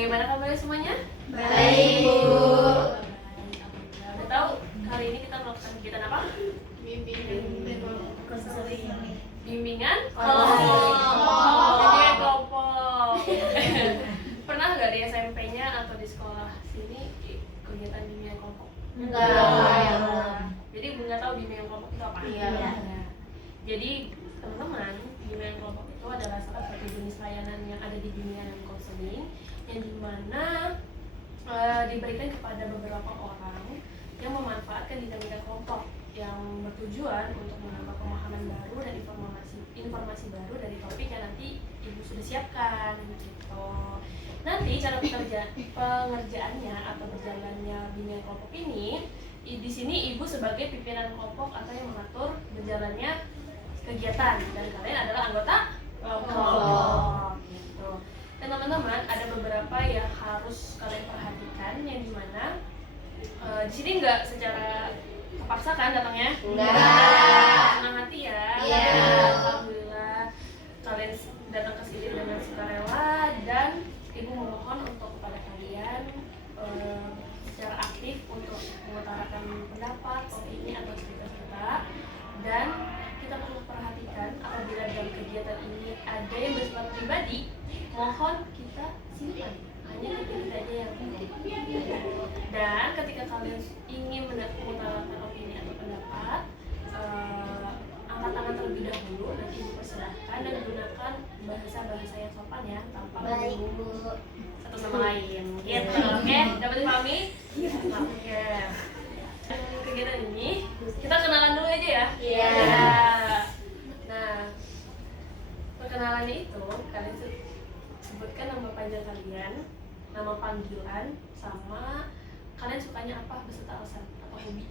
Bagaimana kabarnya semuanya? Baik, Bu. Udah tahu kali ini kita melakukan kegiatan apa? Bimbingan kelompok. Pernah nggak di SMP-nya atau di sekolah sini kegiatan bimbingan kelompok? Enggak. Jadi ibu nggak tahu bimbingan kelompok itu apa? Iya. Jadi teman-teman, bimbingan kelompok itu adalah salah satu jenis layanan yang ada di bimbingan dan konseling yang dimana diberikan kepada beberapa orang yang memanfaatkan dinamika kelompok yang bertujuan untuk menambah pemahaman baru dan informasi baru dari topik yang nanti ibu sudah siapkan gitu. Nanti cara pengerjaannya atau berjalannya bimbingan kelompok ini di sini ibu sebagai pimpinan kelompok atau yang mengatur berjalannya kegiatan dan kalian adalah anggota kelompok gitu. Dan teman-teman ada beberapa yang harus kalian perhatikan yang dimana di sini nggak secara kepaksa kan datangnya? Enggak. Senang hati ya. Iya. Alhamdulillah kalian datang ke sini dengan sukarela dan ibu memohon untuk kepada kalian secara aktif untuk mengutarakan pendapat, opini atau cerita-cerita. Dan kita perlu perhatikan apabila dalam kegiatan ini ada yang bersifat pribadi, mohon kita simpan hanya kita aja yang penting. Dan ketika kalian ingin mengutarakan opini atau pendapat, angkat tangan terlebih dahulu, nanti ibu persilahkan dan gunakan bahasa yang sopan ya, tanpa menyinggung satu sama lain gitu. Oke, dapat dipahami? Oke. Kegiatan ini kita kenalan dulu aja ya. Iya. Nah, perkenalannya itu kalian sebutkan nama panjang kalian, nama panggilan, sama kalian sukanya apa beserta alasan atau hobi.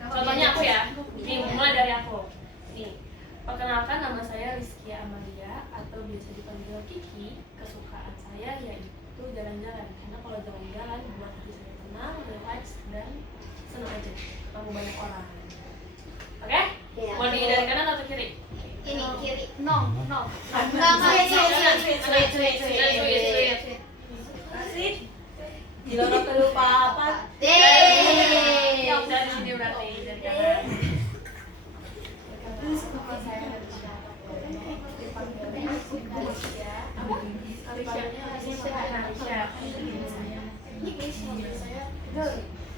Contohnya aku ya. Nih, mulai dari aku. Nih, perkenalkan, nama saya Rizkia Amalia atau biasa dipanggil Kiki. Kesukaan saya yaitu jalan-jalan. Karena kalau jalan-jalan buat hati saya tenang, relax dan senang aja ketemu banyak orang. Oke? Iya. Mau di dari kanan atau kiri? Ini kiri. No. Enggak, Sweet. Gila lupa apa? Yang dari sini berarti dari kanan. Nama saya Harisha. Dipanggilnya Harisha.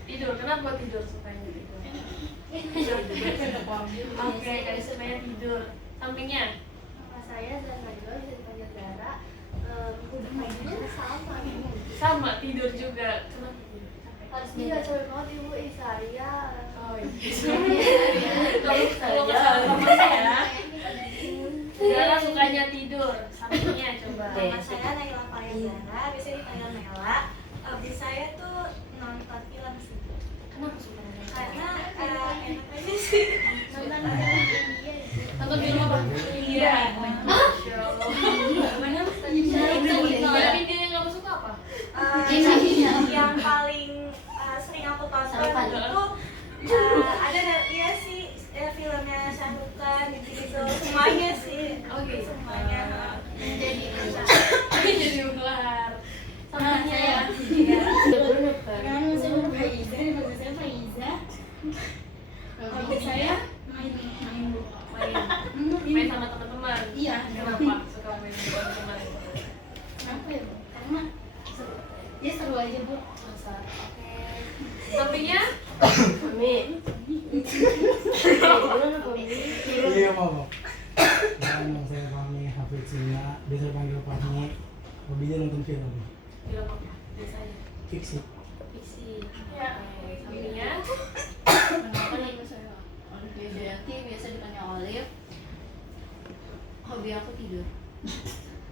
Tidur. Kenapa tidur sukanya tidur? Oke, guys, semuanya tidur. Sampingnya? Nama saya Zara juga, bisa dipanggil Zara. Udah paginya Sama, tidur juga. Kenapa tidur? harus juga capek banget ibu saya. Oh iya. Kalau kesalahan sama saya, Zara sukanya tidur. Sampingnya coba. Nama saya Naila Farizana, bisa dipanggil Nela. Hobi saya tuh nonton film sih. Kenapa suka nonton? Karena enak aja sih. Nonton film apa? Iya. Masya Allah. Tapi dia yang kamu suka apa? Yang paling sering aku tonton itu ada iya sih filmnya Shahrukan gitu semuanya sih. Oke. Semuanya. Jadi ular. Sampingnya ya. Nama saya Faiza. Hobi saya main Bu. Main sama teman-teman. Iya. Kenapa suka main sama teman-teman? Kenapa ya Bu? Karena dia seru aja Bu. Masa. Oke. Sampingnya? Iya Mama. Nama saya Fahmi Hafid Sina, biasa panggil Fahmi. Hobinya nonton film. Film apa? Biasanya. Fiksi. Fiksi. Ya. Sampingnya? Kenalkan nama saya Olivia Jayati, biasa dipanggil Olive. Hobi aku tidur.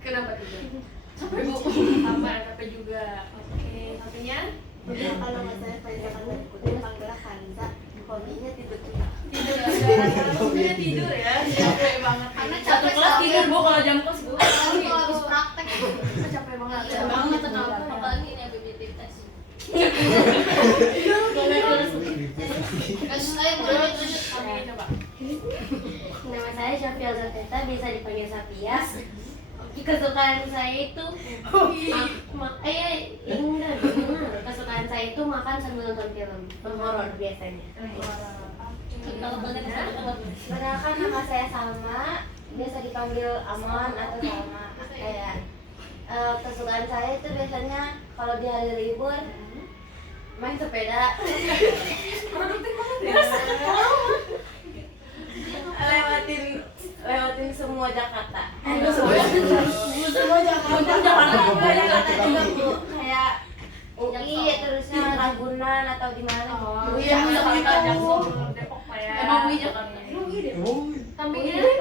Kenapa tidur? Capek Bu. Sama, capek juga. Oke. Sampingnya? Kalau nggak saya panggil Hanza, hobinya tidur juga. Tidur aja. Hobinya tidur ya. Capek banget. Karena Satu capek kelas soalnya. tidur Bu kalau jam kos Bu. Kalau habis praktek Capek banget. Capek banget kenapa? Apalagi Apalagi ini BBT tes. Sampingnya coba. Nama saya Syafia Zateta, bisa dipanggil Sapia. Kesukaan saya itu kesukaan saya itu makan sambil nonton film horor biasanya. Kalau boleh Perkenalkan, nama saya Salma, biasa dipanggil Amon atau Salma. Kayak kesukaan saya itu biasanya kalau di hari libur main sepeda. lewatin semua Jakarta. Semua Jakarta juga Bu. Kayak UI terusnya Ragunan atau di mana? Iya, Jakarta, Jaksel, Depok lah ya. Emang Wi Jakarta. Sampingnya Nama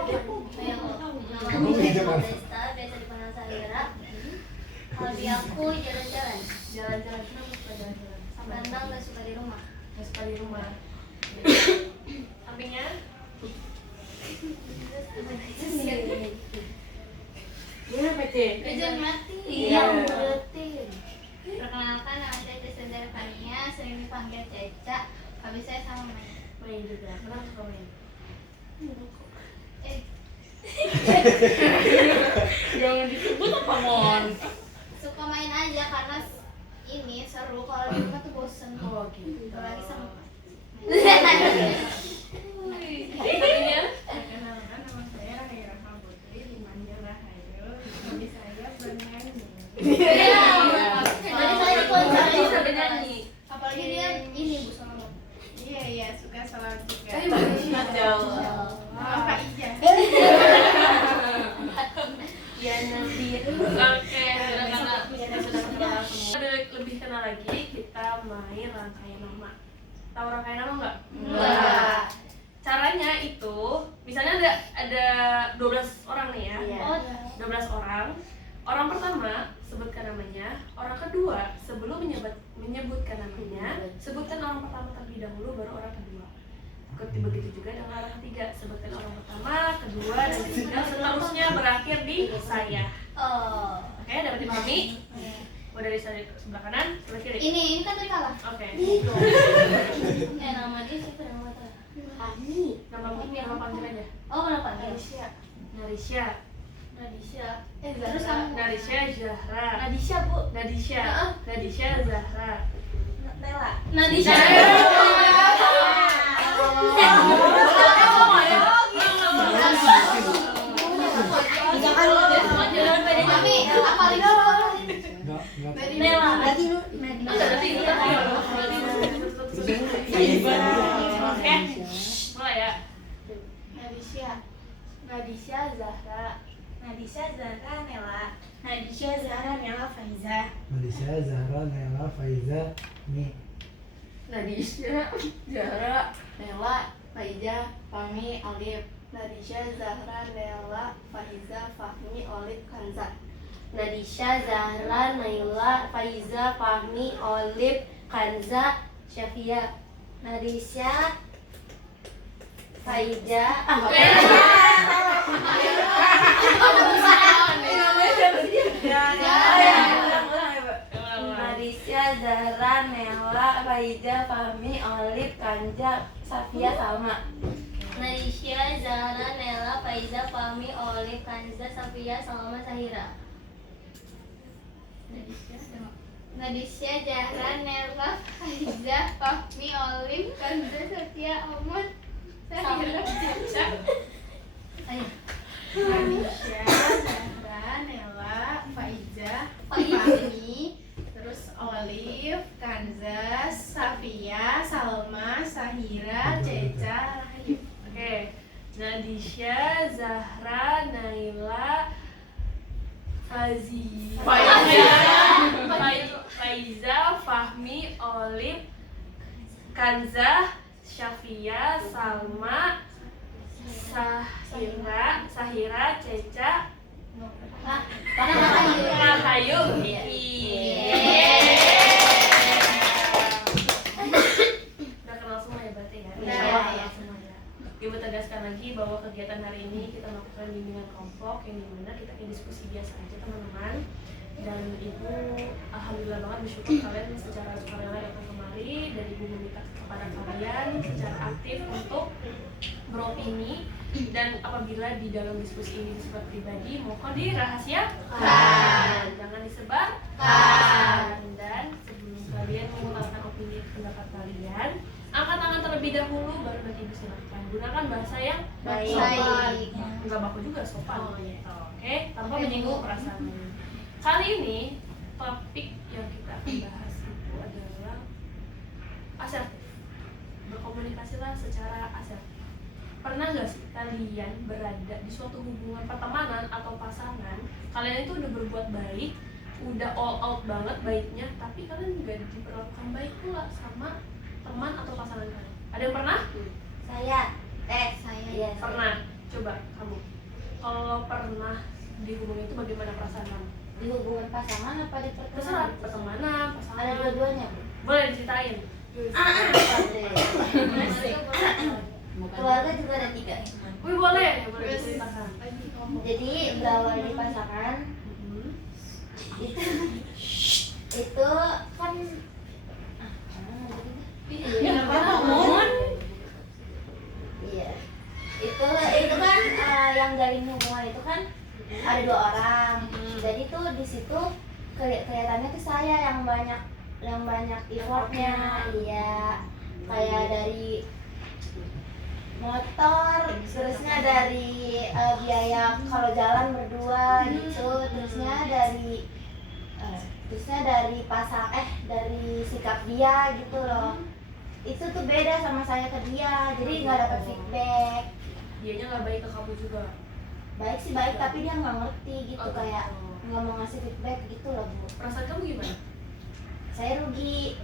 saya Desta, biasa dipanggil Sahira. Hobi aku jalan-jalan. jalan-jalan, kenapa suka jalan-jalan? Kadang nggak suka di rumah. Nggak suka di rumah. Sampingnya Gimana Pece? Jangan mati. Iya, rutin. Perkenalkan, nama saya Cesar Fania, sering dipanggil Ceca. Habis saya sama main. main juga. Kenapa suka main? Jangan disebut apa Mon. Suka main aja karena ini seru. Kalau di rumah tuh bosen. Oh gitu. Apalagi sama Sampingnya Perkenalkan, nama saya Rahai Rahma Putri, dipanggil Rahayu. Hobi saya bernyanyi. Tadi saya ikut Tadi bisa bernyanyi. apalagi dia ini Bu sama Iya, suka sholat juga. Masya Allah. Apa Ija? Ya Nadir. Oke, kita sudah kenal semua. Lebih kenal lagi, kita main rangkaian nama. Tahu rangkaian nama nggak? Enggak. Caranya itu, misalnya ada 12 orang nih ya. Iya. 12 orang. Orang pertama sebutkan namanya, orang kedua sebelum menyebutkan namanya, sebutkan orang pertama terlebih dahulu baru orang kedua. Begitu juga dengan orang ketiga, sebutkan orang pertama, kedua, dan ketiga, seterusnya berakhir di saya. Oh. Oke, dapat dipahami? Mau dari sebelah kanan, sebelah kiri. Ini kan tadi kalah. Oke. Nama dia siapa nama dia? Hani. Nama panggilan aja. Oh, kenapa dia? Narisha. Terus kamu Narisha Zahra. Nadisha Bu. Nadisha Zahra. Nela. Nadisha. Mami, apa lagi? Nela. Oke, mulai ya. Nadisha Zahra. Nadisha Zahra Nela. Nadisha Zahra Nela Faiza. Malaysia, Zahra, Nela, Faiza, nih. Nadisha, Zahra, Nela, Faiza, Fahmi, Alif. Nadisha, Zahra, Nela, Faiza, Fahmi, Olif, Kanza. Nadisha, Zahra, Naila, Faiza, Fahmi, Olif, Kanza, Syafia. Nadisha, Faiza, Nadisha, Zahra, Nela, Faiza, Fahmi, Olif, Kanza, Syafia, Salma. Nadisha Zahra Nela Faiza Fahmi Olif Kanza Safia Salma Sahira. Nadisha Zahra Nela Faiza Fahmi Olif Kanza Safia Omon Sahira. Nadisha Zahra Nela Faiza Fahmi, terus Olive, Kanza, Safia, Salma, Sahira, Ceca, Rahayu. Oke. Nadisha, Zahra, Naila, Faiza, Fahmi, Olif, Kanza, Syafia, Salma, Sahira, Ceca, Rahayu. Udah kenal semua ya berarti ya? Udah. Kenal semua ya. Ibu tegaskan lagi bahwa kegiatan hari ini kita melakukan bimbingan kelompok yang dimana kita kayak diskusi biasa aja teman-teman. Dan ibu alhamdulillah banget bersyukur kalian secara sukarela datang kemari dan ibu meminta kepada kalian secara aktif untuk beropini, dan apabila di dalam diskusi ini disebut pribadi, mohon dirahasiakan, jangan disebarkan. Dan sebelum kalian mengutarakan opini pendapat kalian, angkat tangan terlebih dahulu, baru nanti disilahkan. Gunakan bahasa yang Baik. sopan, nggak baku juga sopan, gitu. Oke, tanpa menyinggung perasaan. Kali ini topik yang kita akan bahas itu adalah asertif. Berkomunikasilah secara asertif. Pernah nggak sih kalian berada di suatu hubungan pertemanan atau pasangan, kalian itu udah berbuat baik, udah all out banget baiknya, tapi kalian nggak diperlakukan baik pula sama teman atau pasangan kalian? Ada yang pernah? Saya iya, saya. Pernah. Coba kamu. Kalau pernah di hubungan itu bagaimana perasaan kamu? Di hubungan pasangan apa di Terserah, pertemanan? pertemanan, pasangan. Ada dua-duanya, Bu. Boleh diceritain. Keluarga juga ada 3. Wih, boleh diceritakan. Jadi berawal di pasangan itu kan Ya, apa-apa, iya itu kan yang jalin hubungan itu kan ada 2 orang. Jadi tuh di situ kelihatannya tuh saya yang banyak effortnya. Iya, kayak dari motor, terusnya dari biaya kalau jalan berdua gitu, terusnya dari dari sikap dia gitu loh. Itu tuh beda sama saya ke dia, jadi nggak dapat feedback. Dianya nggak baik ke kamu juga. Baik sih baik, tapi dia nggak ngerti gitu, Oh, kayak gitu. nggak mau ngasih feedback gitu loh, Bu. Perasaan kamu gimana? Saya rugi,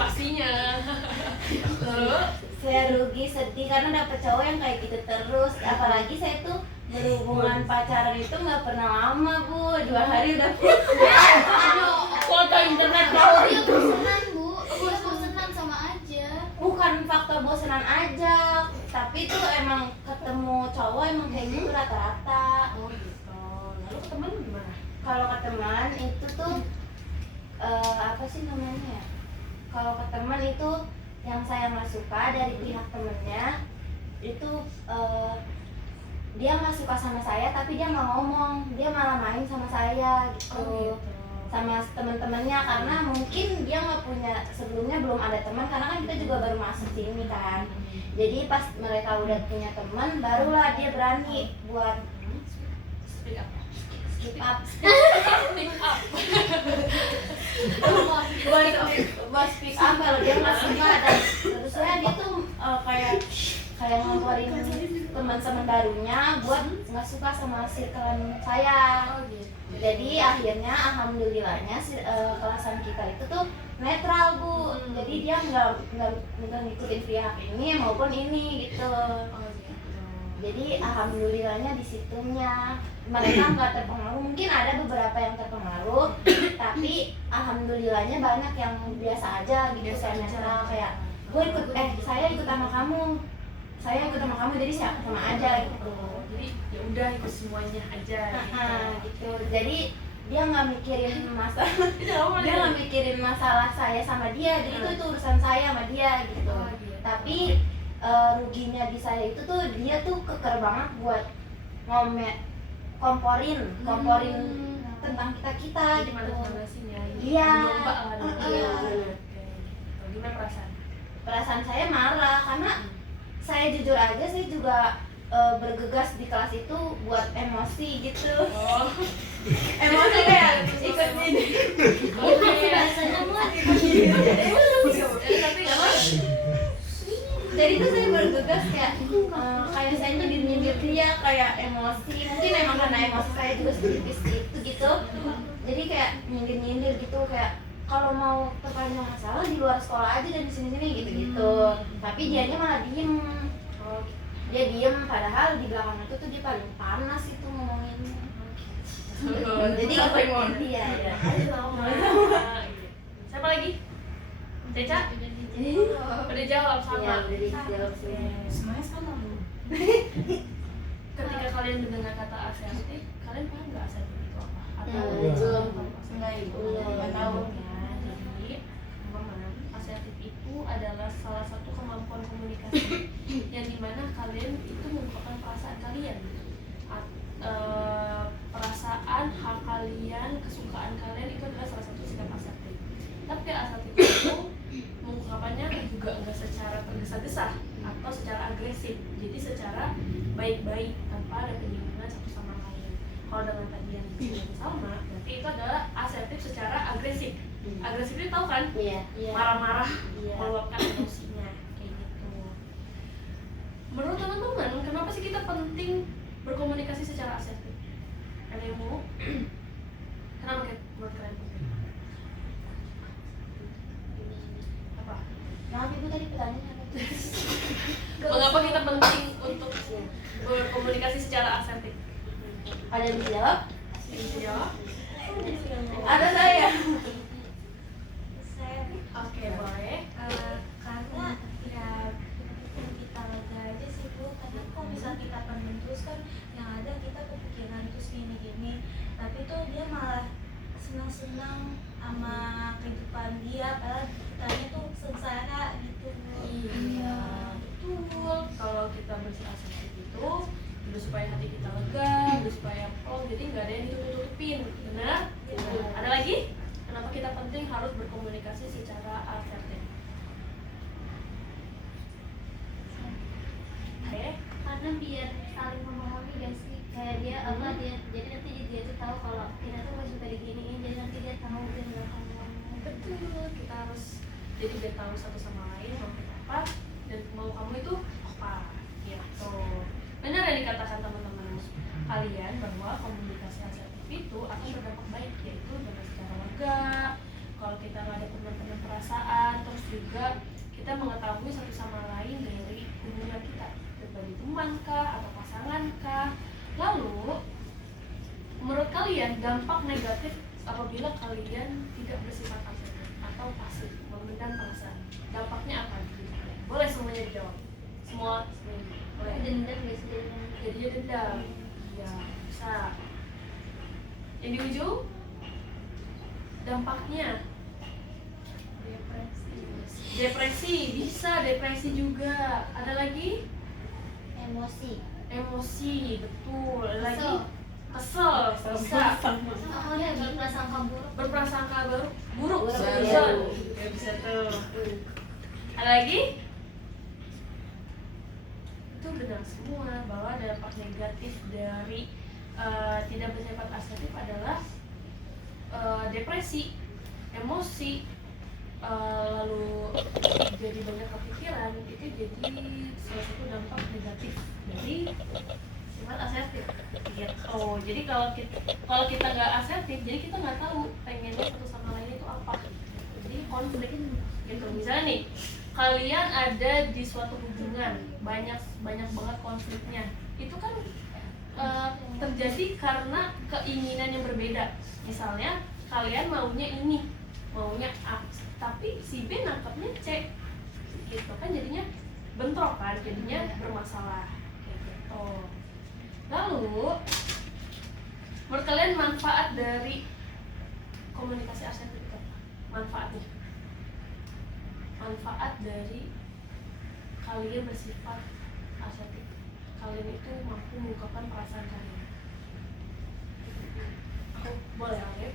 Pastinya. Terus? saya rugi, sedih karena dapet cowok yang kayak gitu terus. Apalagi saya tuh berhubungan pacaran itu nggak pernah lama, Bu. 2 hari udah Foto internet Kalau dia bosenan bu, dia bosenan sama aja. bukan faktor bosenan aja, tapi tuh emang ketemu cowok emang kayak gitu rata-rata. Oh gitu. Lalu ke temen gimana? Kalau ke teman itu tuh apa sih namanya ya? Kalau ke teman itu yang saya nggak suka dari pihak temennya itu dia nggak suka sama saya, tapi dia nggak ngomong, dia malah main sama saya gitu. Sama teman-temannya, karena mungkin dia nggak punya, sebelumnya belum ada teman, karena kan kita juga baru masuk sini kan. Jadi pas mereka udah punya teman, barulah dia berani buat Speak up. skip up, Speak up. buat speak up kalau dia nggak suka. Dan terusnya dia tuh kayak ngomporin teman-teman barunya buat nggak suka sama circle saya. Oh gitu. Jadi akhirnya alhamdulillahnya kelasan kita itu tuh netral, Bu. Jadi dia nggak ngikutin pihak ini maupun ini gitu. Oh gitu. Jadi alhamdulillahnya di situnya mereka nggak terpengaruh. Mungkin ada beberapa yang terpengaruh, tapi alhamdulillahnya banyak yang biasa aja gitu, Biasa kayak aja. netral, kayak saya ikut sama kamu, jadi sama aja gitu. Jadi ya udah ikut semuanya aja. Gitu. Jadi dia nggak mikirin masalah, dia nggak mikirin masalah saya sama dia. Jadi itu urusan saya sama dia gitu. Oh, gitu. Tapi ruginya di saya itu tuh dia tuh keker banget buat komporin tentang kita Jadi gitu. manas-manasin ya. Iya. Domba lah. Iya. Gimana perasaan? Perasaan saya marah karena saya jujur aja, saya juga bergegas di kelas itu buat emosi gitu. Oh. Emosi kayak ikut ini. Oke. Biasanya mah Tapi nggak apa. Jadi tuh saya bergegas kayak saya nyindir dia, kayak emosi. Mungkin emang karena emosi saya juga sedikit itu gitu. Jadi kayak nyindir gitu, kayak kalau mau terpanjang masalah di luar sekolah aja dan di sini gitu. Tapi dianya malah diem. Oh, Dia diem, padahal di belakang itu tuh dia paling panas itu ngomongin. Jadi Siapa yang mau? dia ya. Siapa lagi? Ceca? Udah jawab sama. Iya, udah dijawab semua. Semuanya sama bu. Ketika kalian mendengar kata asertif, kalian paham nggak asertif itu apa? Atau Belum. nggak tahu ya. Jadi teman-teman, asertif itu adalah salah satu kemampuan komunikasi yang dimana kalian itu mengungkapkan perasaan kalian, perasaan, hak kalian, kesukaan kalian, itu adalah salah satu sikap asertif. Tapi asertif itu mengungkapkannya juga enggak secara tergesa-gesa atau secara agresif, jadi secara baik-baik tanpa ada penyinggungan satu sama lain. Kalau dengan tadi yang sama, berarti itu adalah asertif secara agresif. Agresif itu tahu kan? Iya. Marah-marah, Iya. meluapkan emosinya, kayak gitu. Menurut teman-teman, kenapa sih kita penting berkomunikasi secara asertif? Ada yang mau? Kenapa menurut kalian penting? Apa? Maaf ibu tadi pertanyaannya apa? Mengapa kita penting untuk berkomunikasi secara asertif? Ada yang bisa jawab? Yang bisa jawab? Ada saya. Saya Oke, boleh. karena ya bikin kita lega aja sih Bu, karena kalau misal kita pendem terus kan yang ada kita kepikiran terus gini-gini, tapi tuh dia malah senang-senang sama kehidupan dia, padahal kitanya tuh sengsara gitu Bu. Iya, betul. Kalau kita berassertif itu udah supaya hati kita lega, udah supaya plong, jadi nggak ada yang ditutup-tutupin, benar? Ada lagi? Kenapa kita penting harus berkomunikasi secara asertif? Oke, Karena biar saling memahami gak sih, kayak dia apa dia, jadi nanti dia tuh tahu kalau kita tuh gak suka diginiin, jadi nanti dia tahu dia nggak akan ngomong. betul. Kita harus jadi biar tahu satu sama lain mau kita apa dan mau kamu itu apa, gitu. Benar yang dikatakan teman-teman kalian bahwa komunikasi asertif itu akan berdampak baik, yaitu dengan secara lega. Kalau kita nggak ada penuh perasaan, terus juga kita mengetahui satu sama lain dari hubungan kita, dari teman kah atau pasangan kah. Lalu menurut kalian dampak negatif apabila kalian tidak bersifat asertif atau pasif memendam perasaan, dampaknya apa? Boleh semuanya dijawab. Semua boleh. Dendam gak sih dendam? Jadinya dendam. Ya, bisa. Yang di ujung dampaknya depresi, bisa depresi juga. Ada lagi? Emosi. Emosi, betul. Ada lagi? Kesel. Kesel, bisa. Apa ya, berprasangka buruk. Berprasangka buruk. Buruk, Bisa. iya. Ya, bisa tuh. Ada lagi? Itu benar semua bahwa dampak negatif dari tidak bersifat asertif adalah depresi, emosi, lalu jadi banyak kepikiran. Itu jadi salah satu dampak negatif dari sifat asertif. Gitu. Jadi kalau kita nggak asertif, jadi kita nggak tahu pengennya satu sama lain itu apa. Jadi konflik gitu. Misalnya nih, kalian ada di suatu hubungan, banyak banget konfliknya. Itu kan terjadi karena keinginan yang berbeda. Misalnya kalian maunya ini, maunya A, tapi si B nangkepnya C, gitu kan, jadinya bentrok kan, jadinya bermasalah kayak gitu. Lalu menurut kalian manfaat dari komunikasi asertif itu apa? Manfaat dari kalian bersifat asertif, kalian itu mampu mengungkapkan perasaan kalian. Boleh Alif?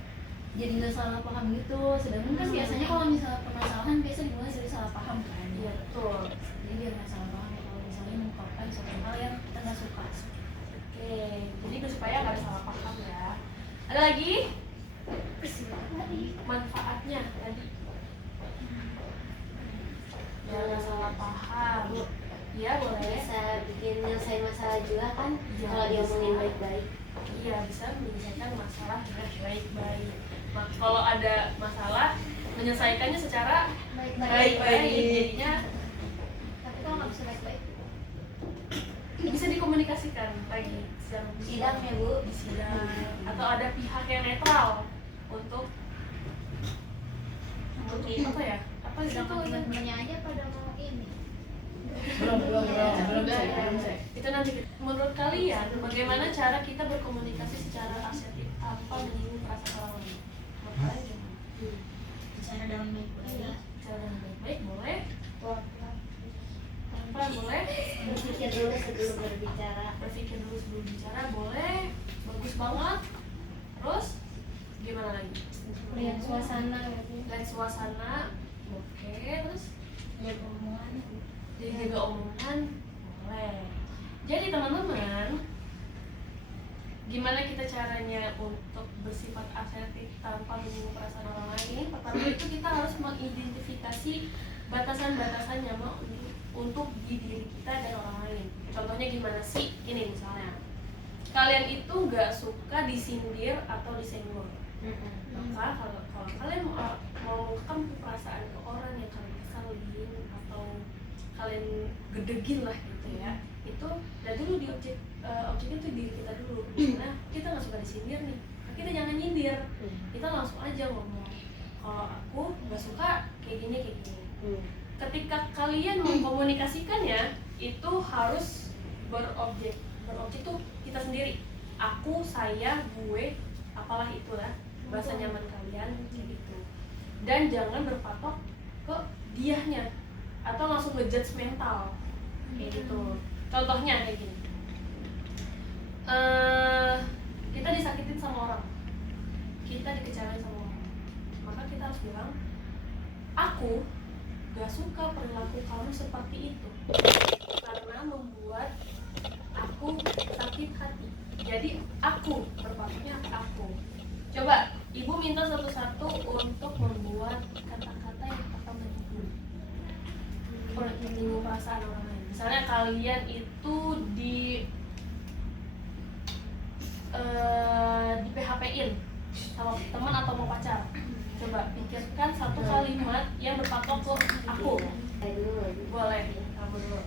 Jadi nggak salah paham gitu. Sedangkan kan biasanya kalau misalnya permasalahan biasa dimulai dari salah paham kan. Iya, betul. Jadi biar nggak salah paham kalau misalnya mengungkapkan suatu hal yang kita nggak suka. Oke, jadi supaya nggak ada salah paham ya. Ada lagi? Manfaatnya tadi. Ya, nggak salah paham. Iya, boleh. Bisa bikin nyelesain masalah juga kan Iya, kalau diomongin bisa. baik-baik. Iya, bisa menyelesaikan masalah dengan baik-baik. Kalau ada masalah, menyelesaikannya secara baik-baik. Jadinya Tapi kalau nggak bisa baik-baik, bisa dikomunikasikan lagi Sidang ya Bu. di sidang, atau ada pihak yang netral untuk apa ya? Apa sih itu? teman-temannya aja pada mau ini. Belum saya. Itu nanti menurut kalian bagaimana cara kita berkomunikasi secara asertif tanpa menyinggung perasaan orang lain? Menurut kalian gimana? Bicara dengan baik-baik. Cara yang baik-baik boleh? Pelan-pelan boleh? berpikir dulu sebelum berbicara. Berpikir dulu sebelum bicara boleh, bagus banget. Terus gimana lagi? Lihat suasana gitu. Lihat suasana, oke. Terus Jaga omongan. jadi jaga omongan, boleh. Jadi teman-teman, gimana kita caranya untuk bersifat asertif tanpa menyinggung perasaan orang lain? Pertama itu kita harus mengidentifikasi batasan-batasan nyaman untuk di diri kita dan orang lain. Contohnya gimana sih? Ini misalnya, kalian itu nggak suka disindir atau disenggol. Maka kalau kalian mau mengungkapkan perasaan ke orang yang kalian kesalin atau kalian gedegin lah gitu ya, itu dan dulu di objeknya tuh diri kita dulu. Nah, kita nggak suka disindir nih, kita jangan nyindir, kita langsung aja ngomong, kalau aku nggak suka kayak gini. Ketika kalian mengkomunikasikannya itu harus berobjek tuh kita sendiri, aku, saya, gue, apalah itulah bahasa nyaman kalian kayak gitu. Dan jangan berpatok ke dianya atau langsung ngejudge mental kayak gitu. Contohnya kayak gini, kita disakitin sama orang, kita dikecewain sama orang, maka kita harus bilang, aku gak suka perilaku kamu seperti itu karena membuat aku sakit hati. Jadi aku, berpatoknya aku. Coba ibu minta satu-satu untuk membuat kata-kata yang akan menyinggung perasaan orang lain. Misalnya kalian itu di PHP-in sama teman atau mau pacar. Coba pikirkan satu kalimat yang berpatok ke aku. Saya dulu lagi. Boleh, kamu dulu.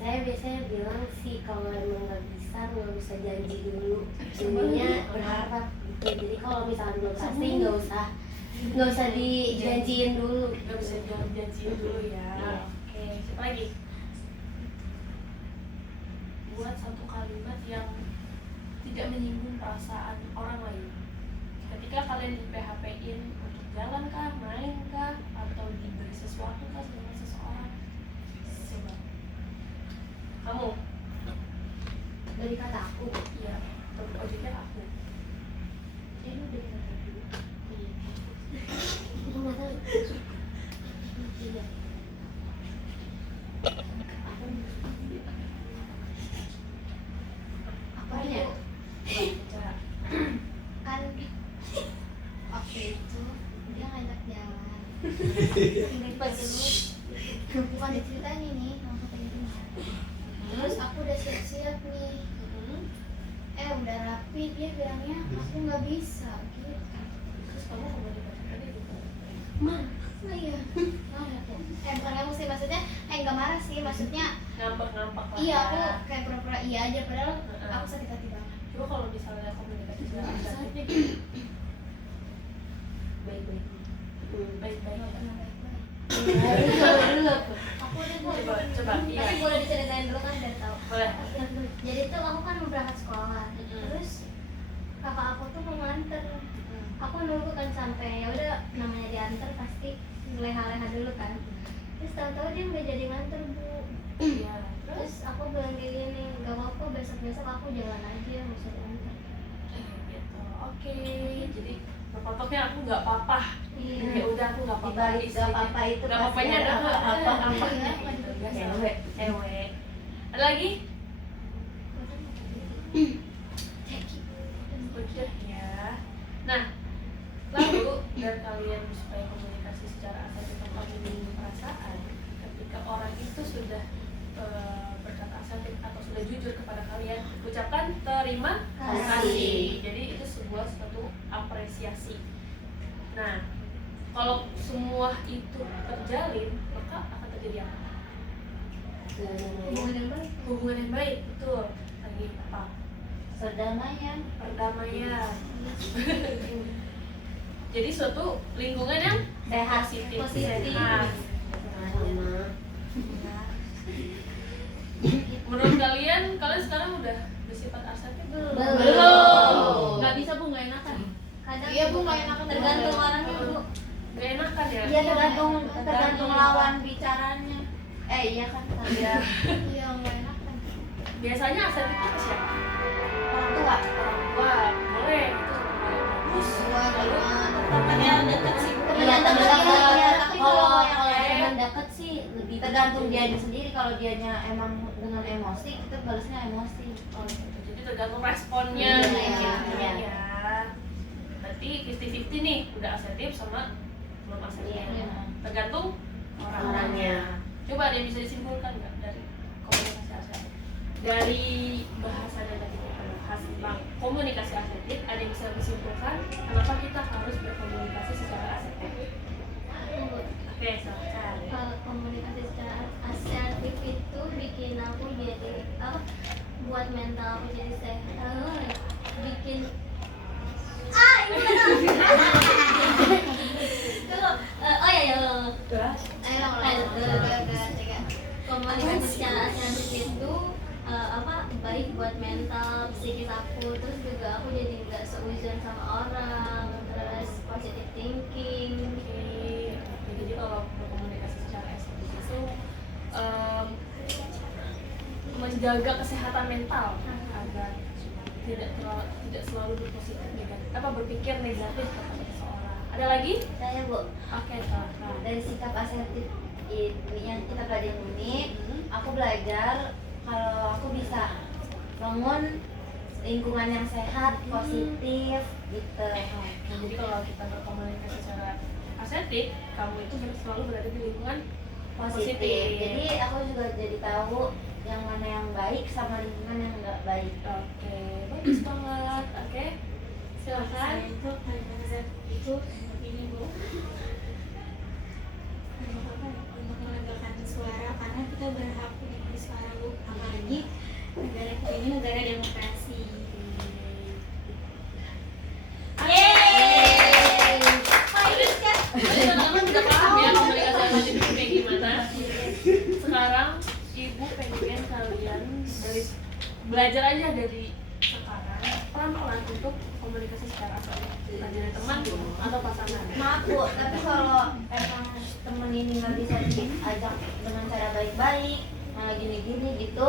Saya biasanya bilang sih kalau emang nggak usah janji dulu, jadinya berharap gitu. Jadi kalau misalnya belum pasti nggak usah dijanjiin dulu. Gak bisa janjiin dulu ya. Oke, siapa lagi? Buat satu kalimat yang tidak menyinggung perasaan orang lain. Ketika kalian di PHP-in untuk jalan kah, main kah, atau diberi sesuatu kah dengan seseorang, coba kamu Dari kata aku, iya, objeknya aku. ini udah kata dulu. Itu masa iya. Apanya? Coba Kan waktu itu dia ngajak jalan. Udah dulu, bukan diceritain ini, langsung kayak gini. Terus aku udah siap-siap nih. Udah rapi, dia bilangnya aku nggak bisa gitu. terus kamu komunikasikan itu. Oh iya, bukan kamu sih, maksudnya nggak marah sih, maksudnya Ngambek lah iya, ya. aku kayak pura-pura iya aja, padahal aku sakit hati banget. Coba kalau misalnya komunikasi dengan asertif, Baik-baik. baik-baik ya. Aku udah Coba, iya. tapi boleh diceritain dulu kan biar tahu. Boleh. Jadi tuh aku kan mau berangkat sekolah, terus kakak aku tuh mau nganter. Aku nunggu kan sampai, ya udah namanya diantar pasti leha-leha dulu kan. Terus tahu-tahu dia nggak jadi nganter, Bu. Iya. Terus aku bilang kayak gini, nggak apa-apa, besok-besok aku jalan aja, nggak usah diantar. Gitu. Oke. Jadi berpatoknya aku nggak apa-apa. Iya. Ya udah aku nggak Di apa-apa. balik nggak apa-apa itu Nggak pasti apa-apanya ada ada apa-apa. gitu. Biasa. Cewek. Ada lagi? Udah ya. Nah, lalu biar kalian supaya komunikasi secara asertif tanpa menyinggung perasaan, ketika orang itu sudah berkata asertif atau sudah jujur kepada kalian, ucapkan terima kasih. Jadi itu sebuah suatu apresiasi. Nah, kalau semua itu terjalin, maka akan terjadi apa? Hubungan yang baik. Hubungan yang baik, betul. Lagi apa? Perdamaian. Perdamaian. Jadi suatu lingkungan yang Sehat. positif. Positif. Sehat. Sama. Menurut kalian sekarang udah bersifat asertif belum? Belum. Nggak bisa Bu, nggak enakan. Kadang Iya, Bu, nggak enakan. tergantung orangnya, Bu. Nggak enakan ya? Iya tergantung lawan bicaranya. Iya kan. Iya. Iya, nggak enak kan. biasanya asertif itu ke siapa? Orang tua. Orang tua, boleh itu satu hal yang bagus. Lalu temannya deket sih Bu. Iya, teman dekat ya. Tapi Kalau kalau yang kalau lain- teman dekat sih lebih tergantung dianya sendiri. Kalau dianya emang dengan emosi, kita balasnya emosi. Oh, gitu. Jadi tergantung responnya Iya, gitu iya. ya. Berarti 50-50 nih, udah asertif sama belum asertif. Iya. Tergantung orangnya. Coba ada yang bisa disimpulkan nggak dari komunikasi asertif? Dari bahasannya tadi kita bahas tentang komunikasi asertif, ada yang bisa disimpulkan kenapa kita harus berkomunikasi secara asertif? Oke, silakan. Kalau komunikasi secara asertif itu bikin aku jadi apa? Buat mental aku jadi sehat. Bikin Tuh, oh ya ya. Ayo komunikasi secara asertif itu baik buat mental psikis aku, terus juga aku jadi nggak seuzon sama orang, terus positive thinking. Oke, jadi kalau berkomunikasi secara asertif itu menjaga kesehatan mental agar tidak selalu berpikir negatif kepada seseorang. Ada lagi? Saya Bu, Oke, silakan. dari sikap asertif ini yang kita pelajari ini, aku belajar kalau aku bisa bangun lingkungan yang sehat, positif, gitu. Nah, jadi kalau kita berkomunikasi secara asertif, kamu itu selalu berada di lingkungan Positif. Jadi aku juga jadi tahu yang mana yang baik sama lingkungan yang nggak baik. Oke, bagus banget. Oke, silakan. Saya itu paling itu ini Bu, untuk menegakkan suara, karena kita berhak punya suara Bu, apalagi negara kita ini negara demokrasi. Yeay! Jadi teman-teman udah paham ya komunikasi asertif itu kayak gimana? Sekarang ibu pengen kalian belajar aja dari sekarang pelan-pelan untuk komunikasi secara asertif, entah dari teman atau pasangan. Maaf Bu, tapi kalau emang temen ini nggak bisa diajak dengan cara baik-baik, malah gini-gini gitu,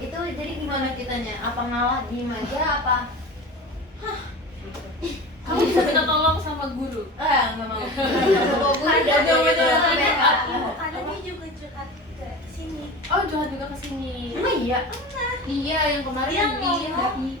itu jadi gimana kitanya? Apa ngalah diem aja apa? Kamu bisa minta tolong sama guru. Nggak mau. Ada Karena dia juga curhat ke sini. Oh, curhat juga ke sini. Emang iya? Iya, yang kemarin Dia yang ngomong,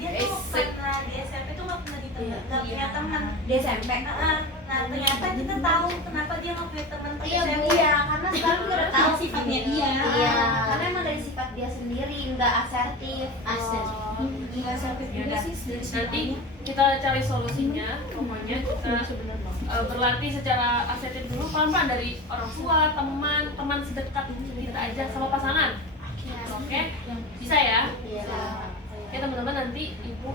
dia tuh Basic. pernah di SMP tuh nggak pernah ditemukan, nggak punya teman. Di SMP. Nah ternyata kita tahu kenapa dia nggak punya teman pas Iya Bu, SMP. iya, karena sekarang kita udah tahu Sifatnya gini. dia. Iya, karena emang dari sifat dia sendiri, nggak asertif. Oh, Nggak sampai juga Yaudah. sih dari Nanti sifatnya. kita cari solusinya. Pokoknya kita berlatih secara asertif dulu, pelan-pelan dari orang tua, teman sedekat kita aja, sama pasangan. Oke, bisa ya? Iya. Oke teman-teman, nanti ibu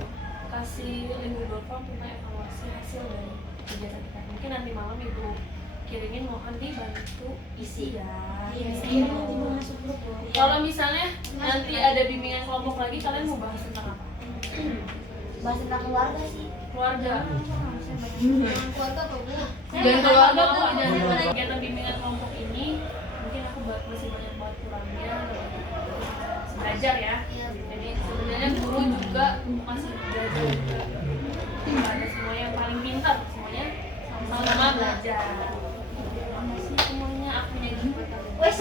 kasih link Google Form tentang evaluasi hasil dari kegiatan kita. Mungkin nanti malam ibu kirimin, mohon dibantu isi ya. Iya, saya nanti mau masuk grup loh. Kalau misalnya nanti ada bimbingan kelompok lagi, kalian mau bahas tentang apa? Bahas tentang keluarga sih. Keluarga. keluarga apa Bu? Dan keluarga kok dari kegiatan bimbingan kelompok ini, mungkin aku masih banyak banget kurangnya. Belajar ya. Jadi sebenarnya guru juga masih belajar juga. Nggak ada semua yang paling pintar, semuanya sama-sama belajar. Terima kasih semuanya, aku jadi Wes,